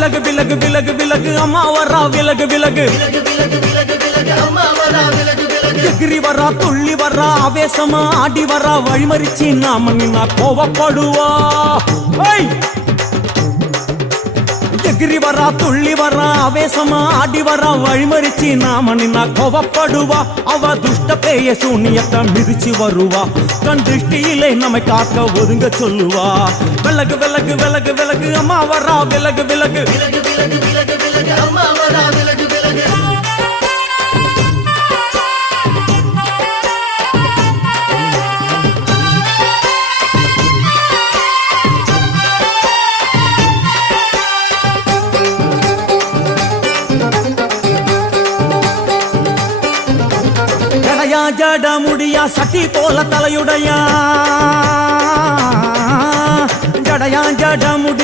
விலகு விலகு விலகு விலகு அம்மா வரா விலகு விலகு எகிரி வரா துள்ளி வரா ஆவேசமா ஆடி வரா வழிமறிச்சு நாம நின்னா கோவப்படுவா எகிரி வரா துள்ளி வரா ஆவேசமா ஆடி வரா வழிமறிச்சு நாம நின்னா கோவப்படுவா அவ துஷ்ட பேய சூனியத்தை மிதிச்சு வருவா கண் திருஷ்டியிலே நம்மை காக்க ஒதுங்க சொல்லுவா விலகு விலகு விலகு விலகு அம்மா வரா விலகு விலகு அம்மா வரா விலகு விலகு ஜட முடியா சட்டி போல தலையுடையா ஜடையா ஜட முடியா